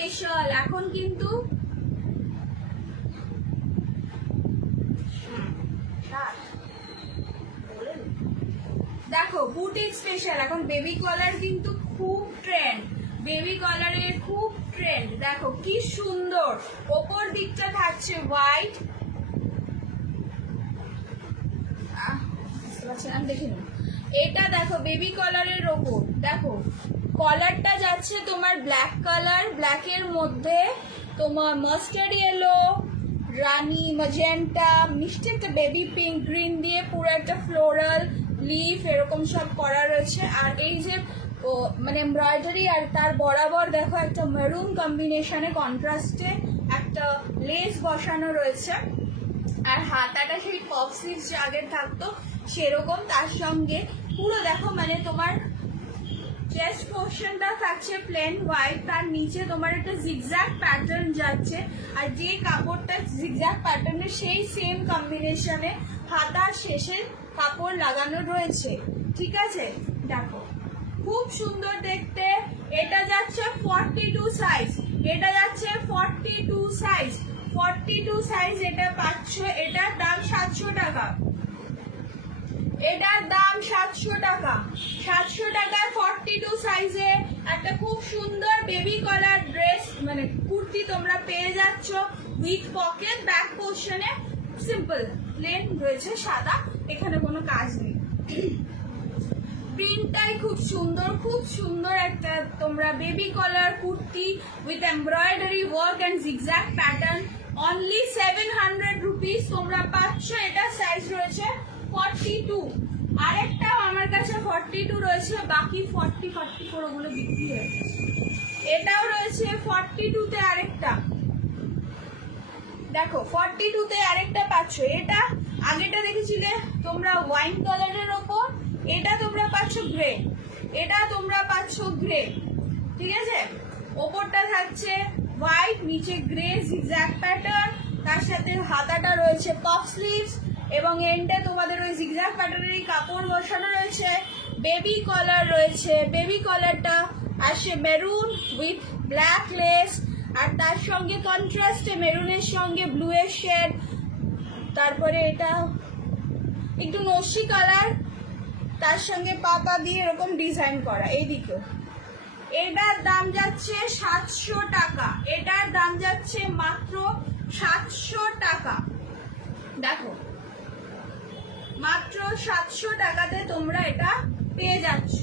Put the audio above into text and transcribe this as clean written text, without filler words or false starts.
Special এখন কিন্তু দেখো বুটিক স্পেশাল এখন বেবি কলার কিন্তু খুব ট্রেন্ড, বেবি কলারের খুব ট্রেন্ড। দেখো কি সুন্দর, ওপর দিকটা থাকছে হোয়াইট, দেখে নিন এটা দেখো বেবি কলারের ওপর। দেখো কলারটা যাচ্ছে তোমার ব্ল্যাক কালার, ব্ল্যাকের মধ্যে তোমার মাস্টার্ড ইয়েলো, রানি, ম্যাজেন্টা, মিষ্টি একটা বেবি পিঙ্ক, গ্রিন দিয়ে পুরো একটা ফ্লোরাল লিফ এরকম সব করা রয়েছে। আর এই যে মানে এমব্রয়ডারি আর তার বরাবর দেখো একটা মেরুন কম্বিনেশনে কন্ট্রাস্টে একটা লেস বসানো রয়েছে। আর হাতাটা সেই পপ স্লিভস যে আগে থাকতো সেরকম, তার সঙ্গে পুরো দেখো মানে তোমার চেস্ট পোর্শনটা থাকছে প্লেন হোয়াইট, তার নিচে তোমার একটা জিগজ্যাগ প্যাটার্ন যাচ্ছে। আর যে কাপড়টা জিগজ্যাগ প্যাটার্নের সেই সেম কম্বিনেশনে হাতার শেষে কাপড় লাগানো রয়েছে, ঠিক আছে। দেখো খুব সুন্দর দেখতে। এটা যাচ্ছে 42 সাইজ, এটা যাচ্ছে 42 সাইজ, 42 সাইজ এটা পাচ্ছ। এটার দাম 700 টাকা, এটার দাম 700 টাকা। 700 টাকায় 42 সাইজে একটা খুব সুন্দর বেবি কলার ড্রেস মানে কুর্তি তোমরা পেয়ে যাচ্ছ উইথ পকেট। ব্যাক পোর্শনে সিম্পল প্লেন রয়েছে সাদা, এখানে কোনো কাজ নেই। প্রিন্টটাই খুব সুন্দর, খুব সুন্দর একটা তোমরা baby collar kurti with embroidery work and zigzag pattern. Only 700 rupees তোমরা পাচ্ছ। এটা সাইজ রয়েছে 42। আরেকটাও আমার কাছে 42 রয়েছে, বাকি 40, 44 ওগুলো বিক্রি হয়েছে। এটাও রয়েছে 42-তে আরেকটা। দেখো 42-তে আরেকটা পাচ্ছ। এটা আগেটা দেখেছিলে তোমরা ওয়াইন কালারের ওপর, এটা তোমরা পাচ্ছ গ্রে, এটা তোমরা পাচ্ছ গ্রে, ঠিক আছে। ওপরটা থাকছে হোয়াইট, নিচে গ্রে জিগজ্যাগ প্যাটার্ন, তার সাথে হাতাটা রয়েছে পপ স্লিভস এবং এন্ডে তোমাদের ওই জিগজ্যাগ প্যাটার্নের এই কাপড় বসানো রয়েছে। বেবি কলার রয়েছে, বেবি কলারটা আসে মেরুন উইথ ব্ল্যাক লেস, আর তার সঙ্গে কন্ট্রাস্টে মেরুনের সঙ্গে ব্লু এর শেড। তারপরে এটা একটু নস্যি কালার, তার সঙ্গে পাতা দিয়ে এরকম ডিজাইন করা এইদিকে। এটার দাম যাচ্ছে 700 টাকা, এটার দাম যাচ্ছে মাত্র 700 টাকা। দেখো মাত্র 700 টাকাতে তোমরা এটা পেয়ে যাচ্ছ।